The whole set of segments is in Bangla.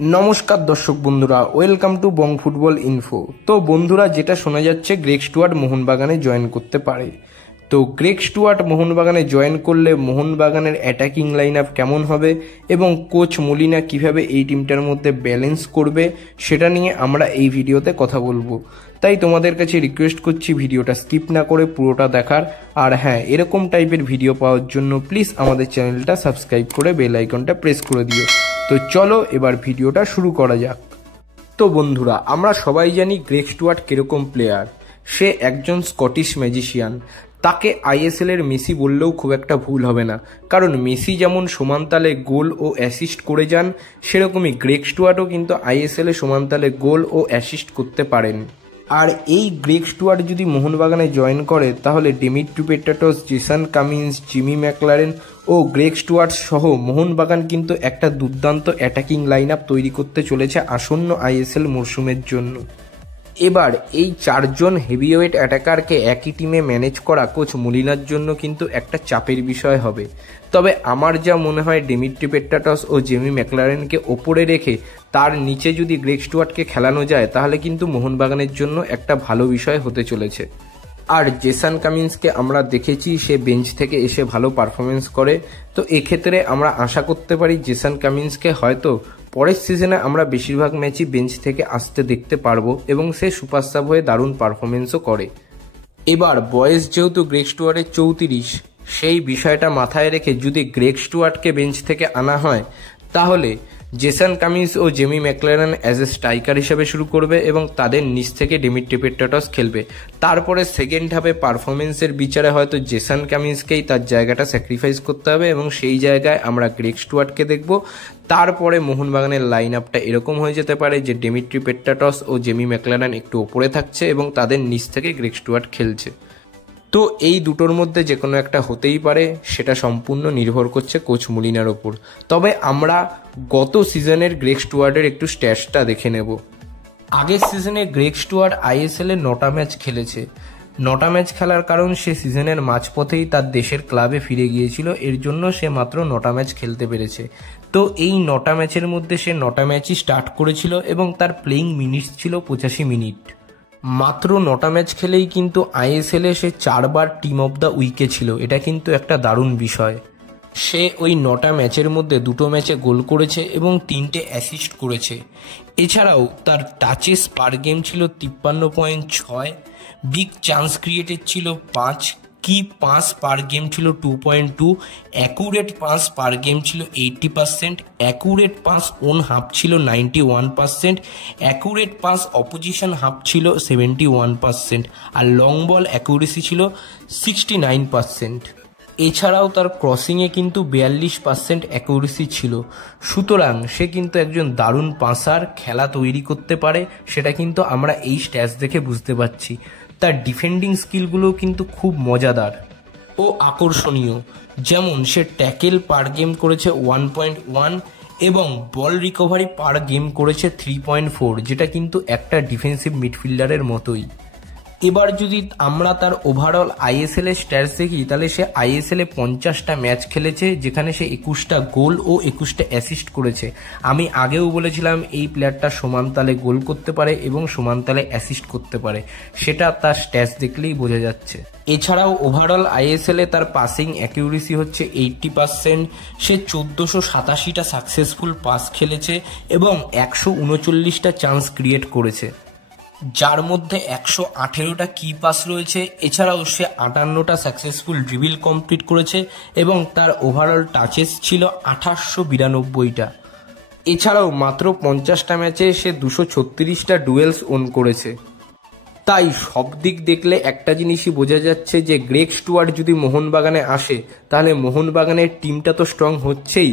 নমস্কার দর্শক বন্ধুরা, welcome to Bong football info. তো বন্ধুরা, যেটা শোনা যাচ্ছে গ্রেগ স্টুয়ার্ট মোহনবাগানে জয়েন করতে পারে। তো গ্রেগ স্টুয়ার্ট মোহনবাগানে জয়েন করলে মোহনবাগানের অ্যাটাকিং লাইন আপ কেমন হবে এবং কোচ মলিনা কিভাবে এই টিমটার মধ্যে ব্যালেন্স করবে সেটা নিয়ে আমরা এই ভিডিওতে কথা বলবো। তাই তোমাদের কাছে রিকোয়েস্ট করছি ভিডিওটা স্কিপ না করে পুরোটা দেখার। আর হ্যাঁ, এরকম টাইপের ভিডিও পাওয়ার জন্য প্লিজ আমাদের চ্যানেলটা সাবস্ক্রাইব করে বেল আইকনটা প্রেস করে দিও। তো চলো এবার ভিডিওটা শুরু করা যাক। তো বন্ধুরা, আমরা সবাই জানি গ্রেগ স্টুয়ার্ট কিরকম প্লেয়ার। সে একজন স্কটিশ ম্যাজিশিয়ান। তাকে আইএসএল এর মেসি বললেও খুব একটা ভুল হবে না, কারণ মেসি যেমন সমানতালে গোল ও অ্যাসিস্ট করে যান, সেরকমই গ্রেগ স্টুয়ার্টও কিন্তু আইএসএল এ সমানতালে গোল ও অ্যাসিস্ট করতে পারেন। আর এই গ্রেগ স্টুয়ার্ট যদি মোহনবাগানে জয়েন করে তাহলে Dimitri Petratos, Jason Cummings, Jimmy Maclaren ও গ্রেগ স্টুয়ার্ট সহ মোহনবাগান কিন্তু একটা দুর্দান্ত অ্যাটাকিং লাইন আপ তৈরি করতে চলেছে আসন্ন আইএসএল মরশুমের জন্য। এবার এই চারজন হেভিওয়েট অ্যাটাকারকে একই টিমে ম্যানেজ করা কোচ মলিনার জন্য কিন্তু একটা চাপের বিষয় হবে। তবে আমার যা মনে হয়, ডিমিট্রি পেট্রাটস ও জেমি ম্যাকলারেনকে ওপরে রেখে তার নিচে যদি গ্রেগ স্টুয়ার্টকে খেলানো যায় তাহলে কিন্তু মোহনবাগানের জন্য একটা ভালো বিষয় হতে চলেছে। আর জেসন কামিন্সকে আমরা দেখেছি সে বেঞ্চ থেকে এসে ভালো পারফরমেন্স করে। তো এক্ষেত্রে আমরা আশা করতে পারি জেসন কামিন্সকে হয়তো পরের সিজনে আমরা বেশিরভাগ ম্যাচই বেঞ্চ থেকে আসতে দেখতে পারবো এবং সে সুপার সাব হয়ে দারুণ পারফরমেন্সও করে। এবার বয়স যেহেতু গ্রেগ স্টুয়ার্টের 34, সেই বিষয়টা মাথায় রেখে যদি গ্রেগ স্টুয়ার্টকে বেঞ্চ থেকে আনা হয় তাহলে জেসন কামিন্স ও Jamie Maclaren as a striker হিসেবে শুরু করবে এবং তাদের নিচ থেকে ডিমিট্রি পেট্রাটস খেলবে। তারপরে সেকেন্ড হাফে পারফরমেন্সের বিচারে হয়তো জেসন কামিন্সকেই তার জায়গাটা স্যাক্রিফাইস করতে হবে এবং সেই জায়গায় আমরা গ্রেগ স্টুয়ার্টকে দেখব। তারপরে মোহনবাগানের লাইন আপটা এরকম হয়ে যেতে পারে যে ডিমিট্রি পেট্রাটস ও জেমি ম্যাকলারেন একটু ওপরে থাকছে এবং তাদের নিচ থেকে গ্রেগ স্টুয়ার্ট খেলছে। তো এই দুটোর মধ্যে যে কোনো একটা হতেই পারে, সেটা সম্পূর্ণ নির্ভর করছে কোচ মলিনার ওপর। তবে আমরা গত সিজনের গ্রেগ স্টুয়ার্টের একটু স্ট্যাটসটা দেখে নেব। আগের সিজনে গ্রেগ স্টুয়ার্ট আইএসএল এ 9টা ম্যাচ খেলেছে। 9টা ম্যাচ খেলার কারণ সে সিজনের মাঝপথেই তার দেশের ক্লাবে ফিরে গিয়েছিল, এর জন্য সে মাত্র 9টা ম্যাচ খেলতে পেরেছে। তো এই 9টা ম্যাচের মধ্যে সে 9টা ম্যাচই স্টার্ট করেছিল এবং তার প্লেইং মিনিটস ছিল 85 মিনিট। মাত্র 9টা ম্যাচ খেলেই কিন্তু আইএসএল এ সে 4বার টিম অফ দ্য উইকে ছিল। এটা কিন্তু একটা দারুণ বিষয়। সে ওই 9টা ম্যাচের মধ্যে 2টো ম্যাচে গোল করেছে এবং 3টে অ্যাসিস্ট করেছে। এছাড়াও তার টাচেস পার গেম ছিল 53.6, বিগ চান্স ক্রিয়েটেড ছিল 5, কি পাস পার গেম ছিল 2.2, অ্যাকুরেট পাস পার গেম ছিল 80%, অ্যাকুরেট পাস ওন হাফ ছিল 91%, অ্যাকুরেট পাস অপোজিশন হাফ ছিল 71%, আর লং বল অ্যাকুরেসি ছিল 69%। এছাড়াও তার ক্রসিংয়ে কিন্তু 42% অ্যাকুরেসি ছিল। সুতরাং সে কিন্তু একজন দারুণ পাসার, খেলা তৈরি করতে পারে, সেটা কিন্তু আমরা এই স্ট্যাটস দেখে বুঝতে পারছি। তার ডিফেন্ডিং স্কিলগুলোও কিন্তু খুব মজাদার ও আকর্ষণীয়। যেমন সে ট্যাকেল পার গেম করেছে 1.1 এবং বল রিকভারি পার গেম করেছে 3.4, যেটা কিন্তু একটা ডিফেন্সিভ মিডফিল্ডারের মতোই। এবার যদি আমরা তার ওভারঅল আইএসএল এর স্ট্যাটস দেখি তাহলে সে আইএসএল এ 50টা ম্যাচ খেলেছে, যেখানে সে 21টা গোল ও 21টা অ্যাসিস্ট করেছে। আমি আগেও বলেছিলাম এই প্লেয়ারটা সমানতালে গোল করতে পারে এবং সমানতালে অ্যাসিস্ট করতে পারে, সেটা তার স্ট্যাটস দেখলেই বোঝা যাচ্ছে। এছাড়াও ওভারঅল আইএসএল এ তার পাসিং অ্যাকিউরেসি হচ্ছে 80%। সে 1487টা সাকসেসফুল পাস খেলেছে এবং 139টা চান্স ক্রিয়েট করেছে, যার মধ্যে 118টা কি পাস রয়েছে। এছাড়াও সে 58টা সাকসেসফুল ড্রিবল কমপ্লিট করেছে এবং তার ওভারঅল টাচেস ছিল 892টা। এছাড়াও মাত্র 50টা ম্যাচে সে 236টা ডুয়েলস ওন করেছে। তাই সব দিক দেখলে একটা জিনিসই বোঝা যাচ্ছে যে গ্রেগ স্টুয়ার্ট যদি মোহনবাগানে আসে তাহলে মোহনবাগানের টিমটা তো স্ট্রং হচ্ছেই,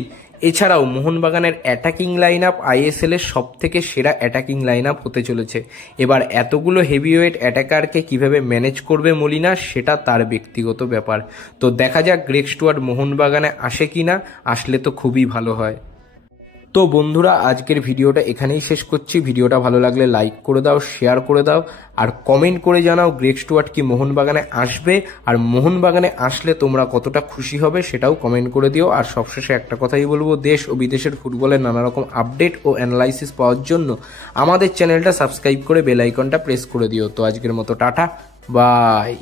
এছাড়াও মোহনবাগানের অ্যাটাকিং লাইন আপ আইএসএল এর সব থেকে সেরা অ্যাটাকিং লাইন আপ হতে চলেছে। এবার এতগুলো হেভিওয়েট অ্যাটাকারকে কিভাবে ম্যানেজ করবে মলিনা, সেটা তার ব্যক্তিগত ব্যাপার। তো দেখা যাক গ্রেগ স্টুয়ার্ট মোহনবাগানে আসে কিনা, আসলে তো খুবই ভালো হয়। তো বন্ধুরা আজকের ভিডিওটা এখানেই শেষ করছি। ভিডিওটা ভালো লাগলে লাইক করে দাও, শেয়ার করে দাও, আর কমেন্ট করে জানাও গ্রেগ স্টুয়ার্ট কি মোহনবাগানে আসবে, আর মোহনবাগানে আসলে তোমরা কতটা খুশি হবে সেটাও কমেন্ট করে দিও। আর সবশেষে একটা কথাই বলবো, দেশ ও বিদেশের ফুটবলের নানা রকম আপডেট ও অ্যানালাইসিস পাওয়ার জন্য আমাদের চ্যানেলটা সাবস্ক্রাইব করে বেল আইকনটা প্রেস করে দিও। তো আজকের মতো টাটা, বাই।